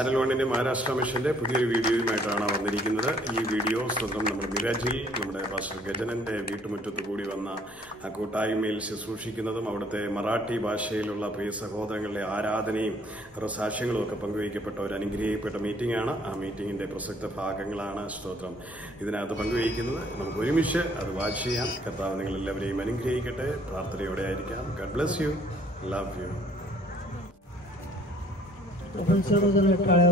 Channel 1-ന്റെ Maharashtra മിഷന്റെ പുതിയൊരു വീഡിയോയുമായിട്ടാണ് വന്നിരിക്കുന്നത്. ഈ വീഡിയോ സ്വന്തം നമ്മുടെ മിരാജിൽ നമ്മുടെ പാസ്റ്റർ ഗജനന്റെ വീട്ടുമുറ്റത്ത് കൂടി വന്ന ആ കൂട്ടായ്മയിൽ ശുശ്രൂഷിക്കുന്നതും അവിടുത്തെ മറാഠി ഭാഷയിലുള്ള പ്രിയ സഹോദരങ്ങളുടെ ആരാധനയും അവരുടെ സാക്ഷ്യങ്ങളും ഒക്കെ പങ്കുവയ്ക്കപ്പെട്ട ഒരു അനുഗ്രഹിക്കപ്പെട്ട മീറ്റിംഗ് ആണ്. ആ മീറ്റിംഗിന്റെ പ്രസക്ത ഭാഗങ്ങളാണ് സ്തോത്രം ഇതിനകത്ത് പങ്കുവയ്ക്കുന്നത്. നമുക്ക് ഒരുമിച്ച് അത് വാച്ച് ചെയ്യാം. കർത്താവ് നിങ്ങളെല്ലാവരെയും അനുഗ്രഹിക്കട്ടെ. പ്രാർത്ഥനയോടെ ആയിരിക്കാം. God bless you. Love you. आपण सर्वजण टाळ्या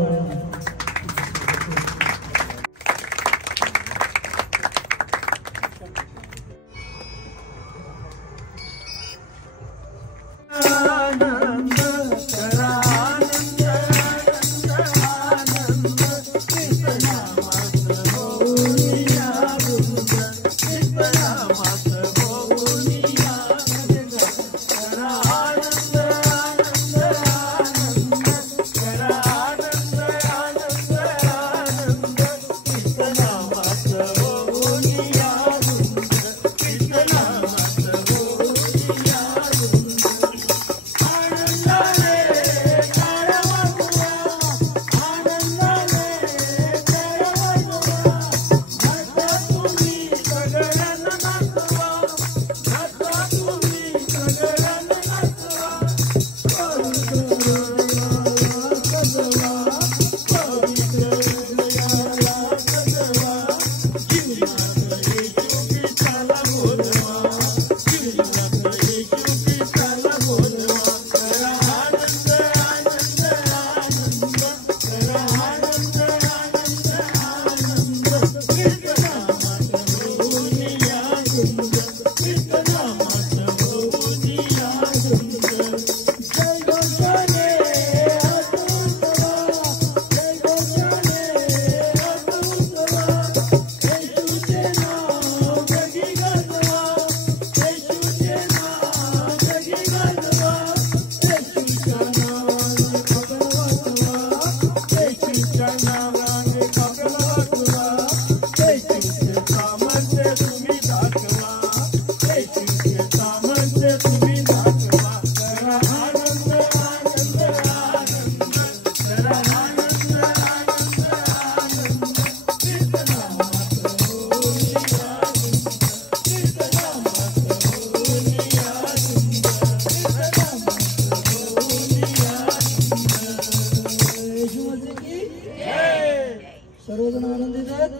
सर्वजण आनंदित आहेत.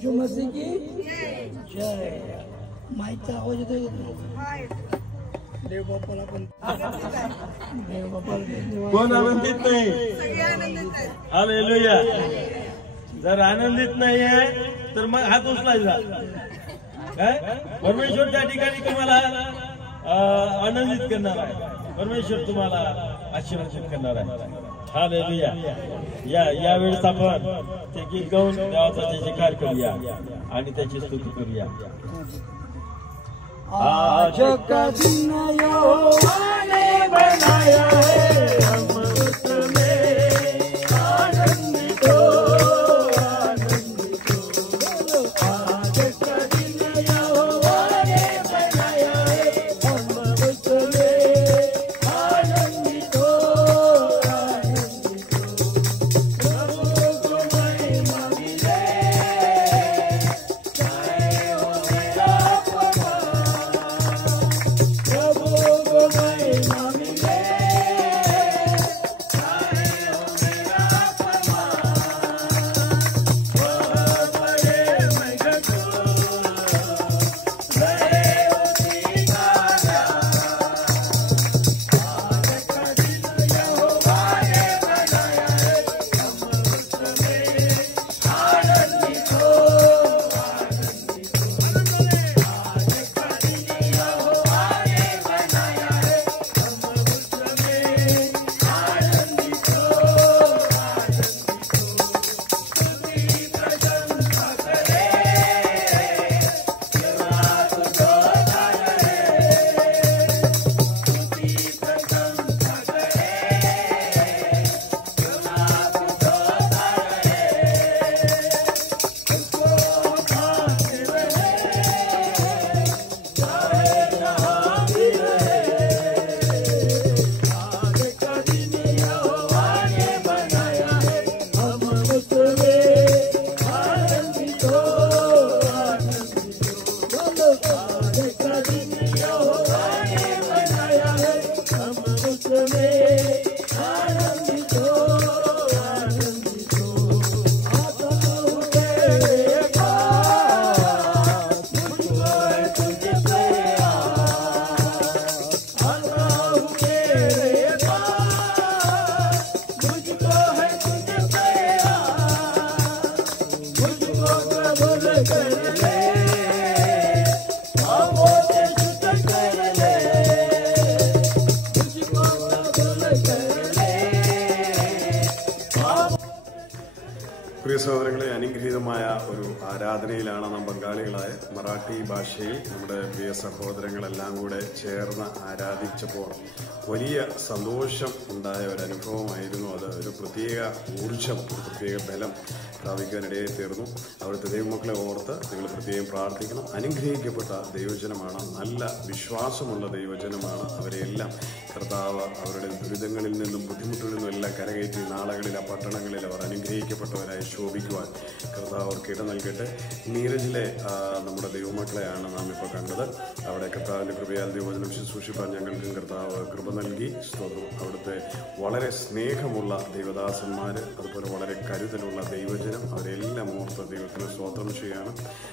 यीशु मसीह की जय. माईचा आवाज येतो. देव बाप्पाला पण देव बाप्पाला कोण आनंदित नाही? हालेलुया. जर आनंदित नाहीये तर मग हात उचलायचा. काय परमेश्वर त्या ठिकाणी तुम्हाला आनंदित करणार आहे. परमेश्वर तुम्हाला आशीर्वादित करणार आहे. हालेलुया. यावेळेस आपण ते गीत गाऊन देवाचा जयजयकार करूया आणि त्याची स्तुती करूया. आज का दिन यहोवा ने बनाया है, हम उसमें आनंदित हो, आनंदित हो. आज का दिन यहोवा ने बनाया है, हम उसमें आनंदित हो, आनंदित हो. प्रभु को महिमा मिले, चाहे हो मेरा പ്രിയ സഹോദരങ്ങളെ, അനുഗ്രഹീതമായ ഒരു ആരാധനയിലാണ് നാം പങ്കാളികളായ. മറാഠി ഭാഷയിൽ നമ്മുടെ പ്രിയ സഹോദരങ്ങളെല്ലാം കൂടെ ചേർന്ന് ആരാധിച്ചപ്പോൾ വലിയ സന്തോഷം ഉണ്ടായ ഒരു അനുഭവമായിരുന്നു അത്. ഒരു പ്രത്യേക ഊർജം, ഒരു പ്രത്യേക ബലം പ്രാപിക്കാനിടയായി തീർന്നു. അവിടുത്തെ ദൈവമക്കളെ ഓർത്ത് നിങ്ങൾ പ്രത്യേകം പ്രാർത്ഥിക്കണം. അനുഗ്രഹിക്കപ്പെട്ട ദൈവജനമാണ്, നല്ല വിശ്വാസമുള്ള ദൈവജനമാണ്. അവരെല്ലാം കർത്താവ് അവരുടെ ദുരിതങ്ങളിൽ നിന്നും ബുദ്ധിമുട്ടുകളിൽ നിന്നും എല്ലാം കരകയറ്റി നാളുകളിൽ ആ പട്ടണങ്ങളിൽ അവർ അനുഗ്രഹിക്കപ്പെട്ടവരായി ശോഭിക്കുവാൻ കർത്താവ് അവർക്ക് ഇട നൽകട്ടെ. നീരജിലെ നമ്മുടെ ദൈവമക്കളെയാണ് നാം ഇപ്പോൾ കണ്ടത്. അവിടെ കർത്താവിൻ്റെ കൃപയാൽ ദൈവവചനം ശുശ്രൂഷിപ്പാൻ ഞങ്ങൾക്കും കർത്താവ് കൃപ നൽകി. സ്തോത്രം. അവിടുത്തെ വളരെ സ്നേഹമുള്ള ദൈവദാസന്മാർ, അതുപോലെ വളരെ കരുതലുള്ള ദൈവജനം, അവരെല്ലാം ഓർത്ത് ദൈവത്തിന് സ്തോത്രം ചെയ്യുകയാണ്.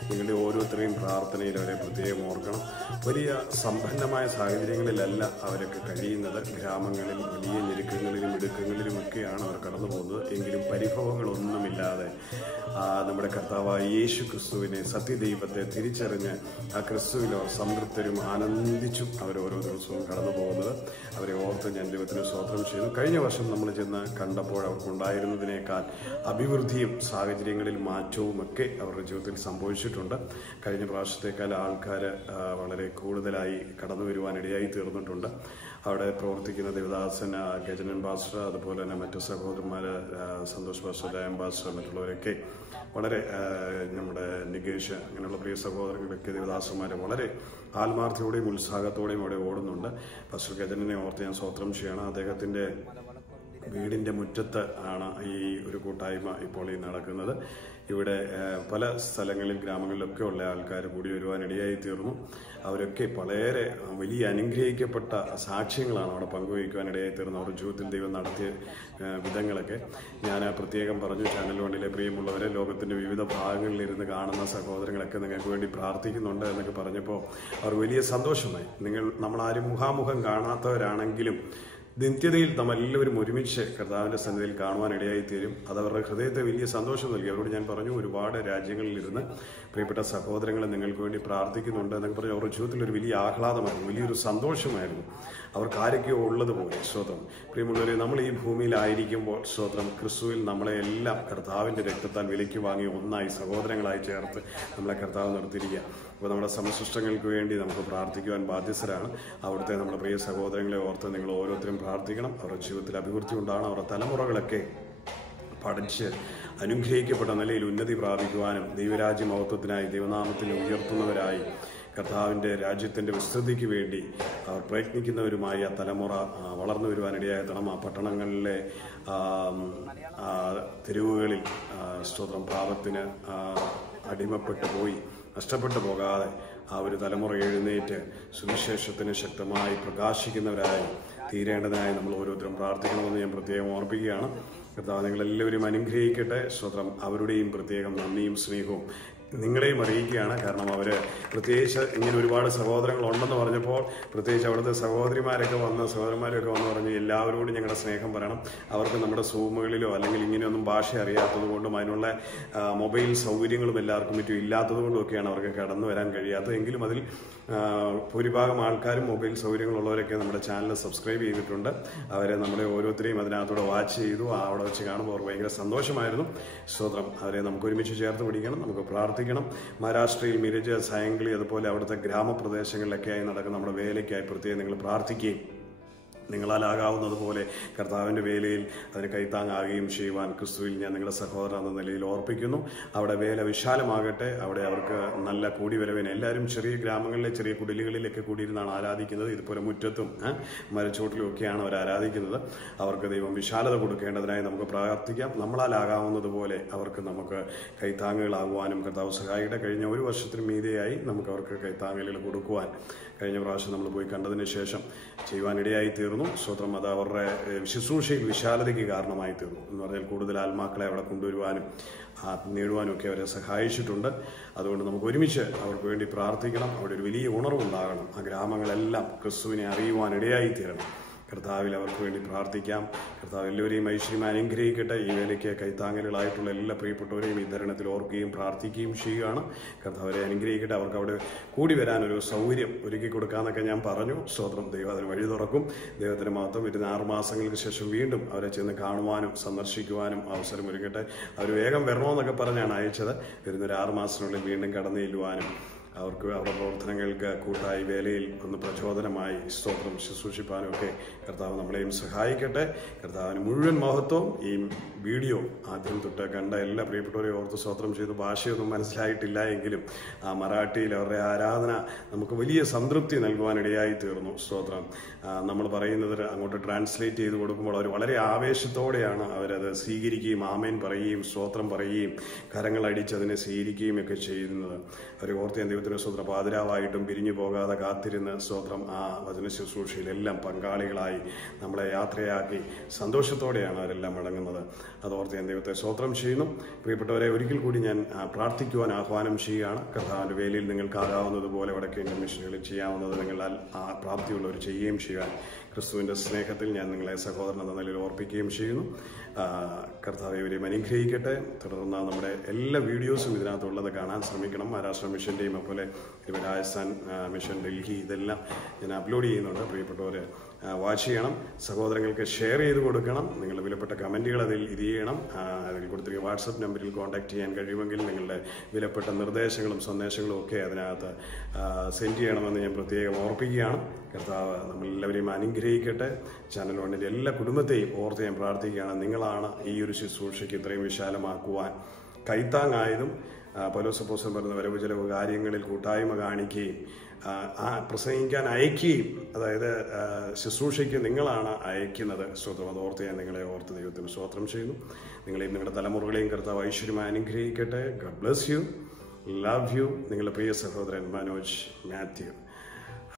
നിങ്ങളുടെ ഓരോരുത്തരെയും പ്രാർത്ഥനയിൽ അവരെ പ്രത്യേകം ഓർക്കണം. വലിയ സമ്പന്നമായ സാഹചര്യങ്ങളിലല്ല അവരൊക്കെ കഴിയുന്നത്. ഗ്രാമങ്ങളിൽ വലിയ ഞെരുക്കങ്ങളിലും ഇടുക്കങ്ങളിലുമൊക്കെയാണ് അവർ കടന്നു പോകുന്നത്. എങ്കിലും പരിഭവങ്ങളൊന്നുമില്ലാതെ നമ്മുടെ കർത്താവായ യേശു ക്രിസ്തുവിനെ, സത്യദൈവത്തെ തിരിച്ചറിഞ്ഞ് ആ ക്രിസ്തുവിലോ സംതൃപ്തരും ആനന്ദിച്ചും അവർ ഓരോ ദിവസവും കടന്നു പോകുന്നത്. അവരെ ഓർത്ത് ഞാൻ ദൈവത്തിന് സ്തോത്രം ചെയ്യുന്നു. കഴിഞ്ഞ വർഷം നമ്മൾ ചെന്ന് കണ്ടപ്പോൾ അവർക്കുണ്ടായിരുന്നതിനേക്കാൾ അഭിവൃദ്ധിയും സാഹചര്യങ്ങളിൽ മാറ്റവും ഒക്കെ അവരുടെ ജീവിതത്തിൽ സംഭവിച്ചിട്ടുണ്ട്. കഴിഞ്ഞ പ്രാവശ്യത്തേക്കാൾ ആൾക്കാർ വളരെ കൂടുതലായി കടന്നു വരുവാനിടയായി തീർന്നിട്ടുണ്ട്. അവിടെ പ്രവർത്തിക്കുന്ന ദേവദാസൻ ഗജനൻ പാസ്റ്റർ, അതുപോലെ തന്നെ മറ്റു സഹോദരന്മാർ സന്തോഷ് പാസ്റ്റർ, രാം പാസ്റ്റർ, മറ്റുള്ളവരൊക്കെ വളരെ നമ്മുടെ നികേഷ്, അങ്ങനെയുള്ള പ്രിയ സഹോദരങ്ങളൊക്കെ ദേവദാസന്മാർ വളരെ ആത്മാർത്ഥയോടെയും ഉത്സാഹത്തോടെയും അവിടെ ഓടുന്നുണ്ട്. പാസ്റ്റർ ഗജനനെ ഓർത്ത് ഞാൻ സ്തോത്രം ചെയ്യണം. അദ്ദേഹത്തിൻ്റെ വീടിൻ്റെ മുറ്റത്ത് ആണ് ഈ ഒരു കൂട്ടായ്മ ഇപ്പോൾ ഈ നടക്കുന്നത്. ഇവിടെ പല സ്ഥലങ്ങളിൽ ഗ്രാമങ്ങളിലൊക്കെ ഉള്ള ആൾക്കാർ കൂടി വരുവാനിടയായി തീർന്നു. അവരൊക്കെ വളരെ വലിയ അനുഗ്രഹിക്കപ്പെട്ട സാക്ഷ്യങ്ങളാണ് അവിടെ പങ്കുവയ്ക്കുവാനിടയായി തീർന്നു. അവരുടെ ജീവിതത്തിൽ ദൈവം നടത്തിയ വിധങ്ങളൊക്കെ ഞാൻ പ്രത്യേകം പറഞ്ഞു. ചാനൽ വണ്ടിലെ പ്രിയമുള്ളവരെ, ലോകത്തിന്റെ വിവിധ ഭാഗങ്ങളിലിരുന്ന് കാണുന്ന സഹോദരങ്ങളൊക്കെ നിങ്ങൾക്ക് വേണ്ടി പ്രാർത്ഥിക്കുന്നുണ്ട് എന്നൊക്കെ പറഞ്ഞപ്പോൾ അവർ വലിയ സന്തോഷമായി. നമ്മളാരും മുഖാമുഖം കാണാത്തവരാണെങ്കിലും നിത്യതയിൽ നമ്മളെല്ലാവരും ഒരുമിച്ച് കർത്താവിന്റെ സന്നിധിയിൽ കാണുവാനിടയായി തീരും. അത് അവരുടെ ഹൃദയത്തെ വലിയ സന്തോഷം നൽകി. അവരോട് ഞാൻ പറഞ്ഞു, ഒരുപാട് രാജ്യങ്ങളിലിരുന്ന് പ്രിയപ്പെട്ട സഹോദരങ്ങളെ നിങ്ങൾക്ക് വേണ്ടി പ്രാർത്ഥിക്കുന്നുണ്ട് എന്നൊക്കെ പറഞ്ഞു. അവരുടെ ജീവിതത്തിൽ ഒരു വലിയ ആഹ്ലാദമായിരുന്നു, വലിയൊരു സന്തോഷമായിരുന്നു. അവർക്ക് ആരൊക്കെയോ ഉള്ളതുപോലെ. സ്തോത്രം. പ്രിയമുള്ളവരെ, നമ്മൾ ഈ ഭൂമിയിലായിരിക്കുമ്പോൾ സ്തോത്രം, ക്രിസ്തുവിൽ നമ്മളെ എല്ലാം കർത്താവിന്റെ രക്തത്താൽ വിലയ്ക്ക് വാങ്ങി ഒന്നായി സഹോദരങ്ങളായി ചേർത്ത് നമ്മളെ കർത്താവ് നിർത്തിയിരിക്കുക. അപ്പോൾ നമ്മുടെ സമശിഷ്ടങ്ങൾക്ക് വേണ്ടി നമുക്ക് പ്രാർത്ഥിക്കുവാൻ ബാധ്യസ്ഥരാണ്. അവിടുത്തെ നമ്മുടെ പ്രിയ സഹോദരങ്ങളെ ഓർത്ത് നിങ്ങൾ ഓരോരുത്തരും പ്രാർത്ഥിക്കണം. അവരുടെ ജീവിതത്തിൽ അഭിവൃദ്ധി ഉണ്ടാകണം. അവരുടെ തലമുറകളൊക്കെ പഠിച്ച് അനുഗ്രഹിക്കപ്പെട്ട നിലയിൽ ഉന്നതി പ്രാപിക്കുവാനും ദൈവരാജ്യ മഹത്വത്തിനായി ദൈവനാമത്തിൽ ഉയർത്തുന്നവരായി കർത്താവിന്റെ രാജ്യത്തിന്റെ വിസ്തൃതിക്ക് വേണ്ടി അവർ പ്രയത്നിക്കുന്നവരുമായി ആ തലമുറ വളർന്നു വരുവാനിടയാകണം. ആ പട്ടണങ്ങളിലെ തെരുവുകളിൽ സ്തോത്രം പാപത്തിന് അടിമപ്പെട്ടു പോയി നഷ്ടപ്പെട്ടു പോകാതെ ആ ഒരു തലമുറ എഴുന്നേറ്റ് സുവിശേഷത്തിന് ശക്തമായി പ്രകാശിക്കുന്നവരായി തീരേണ്ടതിനായി നമ്മൾ ഓരോരുത്തരും പ്രാർത്ഥിക്കണമെന്ന് ഞാൻ പ്രത്യേകം ഓർപ്പിക്കുകയാണ്. കർത്താവ് നിങ്ങളെല്ലാവരും അനുഗ്രഹിക്കട്ടെ. സ്തോത്രം. അവരുടെയും പ്രത്യേകം നന്ദിയും സ്നേഹവും നിങ്ങളെയും അറിയിക്കുകയാണ്. കാരണം അവര് പ്രത്യേകിച്ച് ഇങ്ങനെ ഒരുപാട് സഹോദരങ്ങൾ ഉണ്ടെന്ന് പറഞ്ഞപ്പോൾ പ്രത്യേകിച്ച് അവിടുത്തെ സഹോദരന്മാരൊക്കെ വന്ന് പറഞ്ഞ് എല്ലാവരോടും ഞങ്ങളുടെ സ്നേഹം പറയണം. അവർക്ക് നമ്മുടെ സൂമുകളിലോ അല്ലെങ്കിൽ ഇങ്ങനെയൊന്നും ഭാഷ അറിയാത്തത് കൊണ്ടും അതിനുള്ള മൊബൈൽ സൗകര്യങ്ങളും എല്ലാവർക്കും പറ്റും ഇല്ലാത്തത് കൊണ്ടും ഒക്കെയാണ് അവർക്ക് കടന്നു വരാൻ കഴിയാത്തത്. എങ്കിലും അതിൽ ഭൂരിഭാഗം ആൾക്കാരും മൊബൈൽ സൗകര്യങ്ങളുള്ളവരൊക്കെ നമ്മുടെ ചാനൽ സബ്സ്ക്രൈബ് ചെയ്തിട്ടുണ്ട്. അവരെ നമ്മുടെ ഓരോരുത്തരെയും അതിനകത്തൂടെ വാച്ച് ചെയ്തു. അവിടെ വെച്ച് കാണുമ്പോൾ അവർക്ക് ഭയങ്കര സന്തോഷമായിരുന്നു. സ്തോത്രം. അവരെ നമുക്ക് ഒരുമിച്ച് ചേർത്ത് പിടിക്കണം, നമുക്ക് പ്രാർത്ഥിക്കണം. മഹാരാഷ്ട്രയിൽ മിരജ്, സായംഗ്ലി, അതുപോലെ അവിടുത്തെ ഗ്രാമപ്രദേശങ്ങളിലൊക്കെയായി നടക്കുന്ന നമ്മുടെ വേലയ്ക്കായി പ്രത്യേകം നിങ്ങൾ പ്രാർത്ഥിക്കുകയും നിങ്ങളാലാകാവുന്നതുപോലെ കർത്താവിന്റെ വേലയിൽ അതിന് കൈത്താങ്ങാകുകയും ചെയ്യുവാൻ ക്രിസ്തുവിൽ ഞാൻ നിങ്ങളുടെ സഹോദരൻ എന്ന നിലയിൽ ഓർപ്പിക്കുന്നു. അവിടെ വേല വിശാലമാകട്ടെ. അവിടെ അവർക്ക് നല്ല കൂടിവരവിന് എല്ലാവരും ചെറിയ ഗ്രാമങ്ങളിലെ ചെറിയ കുടിലുകളിലൊക്കെ കൂടിയിരുന്നാണ് ആരാധിക്കുന്നത്. ഇതുപോലെ മുറ്റത്തും മരച്ചോട്ടിലും ഒക്കെയാണ് അവർ ആരാധിക്കുന്നത്. അവർക്ക് ദൈവം വിശാലത കൊടുക്കേണ്ടതിനായി നമുക്ക് പ്രാർത്ഥിക്കാം. നമ്മളാലാകാവുന്നതുപോലെ അവർക്ക് നമുക്ക് കൈത്താങ്ങുകളാകുവാനും കർത്താവ് സഹായിക്കട്ടെ. കഴിഞ്ഞ ഒരു വർഷത്തിന് മീതെയായി നമുക്ക് അവർക്ക് കൈത്താങ്ങലുകൾ കൊടുക്കുവാൻ കഴിഞ്ഞ പ്രാവശ്യം നമ്മൾ പോയി കണ്ടതിന് ശേഷം ചെയ്യുവാനിടയായി തീർന്നു. സ്വത്രം. അത് അവരുടെ ശുശ്രൂഷയിൽ വിശാലതയ്ക്ക് കാരണമായി തീർന്നു എന്ന് പറഞ്ഞാൽ കൂടുതൽ ആത്മാക്കളെ അവിടെ കൊണ്ടുവരുവാനും നേടുവാനും ഒക്കെ അവരെ സഹായിച്ചിട്ടുണ്ട്. അതുകൊണ്ട് നമുക്ക് ഒരുമിച്ച് അവർക്ക് വേണ്ടി പ്രാർത്ഥിക്കണം. അവിടെ ഒരു വലിയ ഉണർവുണ്ടാകണം. ആ ഗ്രാമങ്ങളെല്ലാം ക്രിസ്തുവിനെ അറിയുവാനിടയായി തീരണം. കർത്താവിൽ അവർക്ക് വേണ്ടി പ്രാർത്ഥിക്കാം. കർത്താവ് എല്ലാവരെയും ഐശ്വര്യം അനുഗ്രഹിക്കട്ടെ. ഈ വേലയ്ക്ക് കൈത്താങ്ങലുകളായിട്ടുള്ള എല്ലാ പ്രിയപ്പെട്ടവരെയും ഈ ധരണത്തിൽ ഓർക്കുകയും പ്രാർത്ഥിക്കുകയും ചെയ്യുകയാണ്. കർത്താവരെ അനുഗ്രഹിക്കട്ടെ. അവർക്ക് അവിടെ കൂടി വരാനൊരു സൗകര്യം ഒരുക്കി കൊടുക്കാമെന്നൊക്കെ ഞാൻ പറഞ്ഞു. സ്തോത്രം. ദൈവം അതിന് വഴി തുറക്കും. ദൈവത്തിന് മാത്രം വരുന്ന 6 മാസങ്ങൾക്ക് ശേഷം വീണ്ടും അവരെ ചെന്ന് കാണുവാനും സന്ദർശിക്കുവാനും അവസരം ഒരുക്കട്ടെ. അവർ വേഗം വരണമെന്നൊക്കെ പറഞ്ഞാണ് അയച്ചത്. വരുന്നൊരു 6 മാസത്തിനുള്ളിൽ വീണ്ടും കടന്നു ചെല്ലുവാനും അവർക്ക് അവരുടെ പ്രവർത്തനങ്ങൾക്ക് കൂട്ടായി വേലയിൽ ഒന്ന് പ്രചോദനമായി സ്തോത്രം ശുശ്രൂഷിപ്പാനും ഒക്കെ കർത്താവ് നമ്മളെയും സഹായിക്കട്ടെ. കർത്താവിന് മുഴുവൻ മഹത്വം. ഈ വീഡിയോ ആദ്യം തൊട്ട് കണ്ട എല്ലാ പ്രിയപ്പെട്ടവരെ ഓർത്ത് സ്തോത്രം ചെയ്തു. ഭാഷയൊന്നും മനസ്സിലായിട്ടില്ല എങ്കിലും ആ മറാഠിയിൽ അവരുടെ ആരാധന നമുക്ക് വലിയ സംതൃപ്തി നൽകുവാനിടയായി തീർന്നു. സ്തോത്രം. നമ്മൾ പറയുന്നത് അങ്ങോട്ട് ട്രാൻസ്ലേറ്റ് ചെയ്ത് കൊടുക്കുമ്പോൾ അവർ വളരെ ആവേശത്തോടെയാണ് അവരത് സ്വീകരിക്കുകയും ആമേൻ പറയുകയും സ്തോത്രം പറയുകയും കരങ്ങളടിച്ച് അതിനെ സ്വീകരിക്കുകയും ഒക്കെ ചെയ്യുന്നത്. അവരെ ഓർത്ത് ഞാൻ ദൈവത്തിന് സ്തോത്രം. പാതിരാവായിട്ടും പിരിഞ്ഞു പോകാതെ കാത്തിരുന്ന് സ്തോത്രം ആ വചന ശുശ്രൂഷയിലെല്ലാം പങ്കാളികളായി നമ്മളെ യാത്രയാക്കി സന്തോഷത്തോടെയാണ് അവരെല്ലാം മടങ്ങുന്നത്. അതോർത്ത് ഞാൻ ദൈവത്തെ സ്തോത്രം ചെയ്യുന്നു. പ്രിയപ്പെട്ടവരെ, ഒരിക്കൽ കൂടി ഞാൻ പ്രാർത്ഥിക്കുവാൻ ആഹ്വാനം ചെയ്യുകയാണ്. കർത്താവിന്റെ വേലയിൽ നിങ്ങൾക്കാകാവുന്നതുപോലെ വടക്കേ ഇന്ത്യൻ മിഷനുകളിൽ ചെയ്യാവുന്നത് നിങ്ങൾ പ്രാപ്തിയുള്ളവർ ചെയ്യുകയും ചെയ്യാൻ ക്രിസ്തുവിന്റെ സ്നേഹത്തിൽ ഞാൻ നിങ്ങളെ സഹോദരൻ എന്ന നിലയിൽ ഓർപ്പിക്കുകയും ചെയ്യുന്നു. കർത്താവ് ഇവരെയും അനുഗ്രഹിക്കട്ടെ. തുടർന്ന് നമ്മുടെ എല്ലാ വീഡിയോസും ഇതിനകത്തുള്ളത് കാണാൻ ശ്രമിക്കണം. മഹാരാഷ്ട്ര മിഷന്റെയും അതുപോലെ രാജസ്ഥാൻ മിഷൻ, ഡൽഹി, ഇതെല്ലാം ഞാൻ അപ്ലോഡ് ചെയ്യുന്നുണ്ട്. പ്രിയപ്പെട്ടവരെ വാച്ച് ചെയ്യണം. സഹോദരങ്ങൾക്ക് ഷെയർ ചെയ്ത് കൊടുക്കണം. നിങ്ങളുടെ വിലപ്പെട്ട കമന്റുകൾ അതിൽ ഇത് ചെയ്യണം. അതിൽ കൊടുത്തിരിക്കുന്ന വാട്സപ്പ് നമ്പറിൽ കോൺടാക്ട് ചെയ്യാൻ കഴിയുമെങ്കിൽ നിങ്ങളുടെ വിലപ്പെട്ട നിർദ്ദേശങ്ങളും സന്ദേശങ്ങളും ഒക്കെ അതിനകത്ത് സെൻഡ് ചെയ്യണമെന്ന് ഞാൻ പ്രത്യേകം ഓർപ്പിക്കുകയാണ്. കർത്താവ് നമ്മളെല്ലാവരെയും അനുഗ്രഹിക്കട്ടെ. ചാനൽ വണ്ണിന്റെ എല്ലാ കുടുംബത്തെയും ഓർത്ത് ഞാൻ പ്രാർത്ഥിക്കുകയാണ്. നിങ്ങളാണ് ഈ ഒരു ശുശ്രൂഷയ്ക്ക് ഇത്രയും വിശാലമാക്കുവാൻ കൈത്താങ്ങായതും പൗലോസ് അപ്പോസ്തലൻ പറയുന്ന വരവ് ചെലവ് കാര്യങ്ങളിൽ കൂട്ടായ്മ കാണിക്കുകയും പ്രസംഗിക്കാൻ അയക്കുകയും, അതായത് ശുശ്രൂഷയ്ക്ക് നിങ്ങളാണ് അയക്കുന്നത്. സ്തോത്രം. അതോർത്ത് ഞാൻ നിങ്ങളെ ഓർത്ത് ദൈവത്തിന് സ്തോത്രം ചെയ്യുന്നു. നിങ്ങളെയും നിങ്ങളുടെ തലമുറകളെയും കർത്താവ് ഐശ്വര്യമായി അനുഗ്രഹിക്കട്ടെ. God bless you. Love you. നിങ്ങളുടെ പ്രിയ സഹോദരൻ മനോജ് മാത്യു.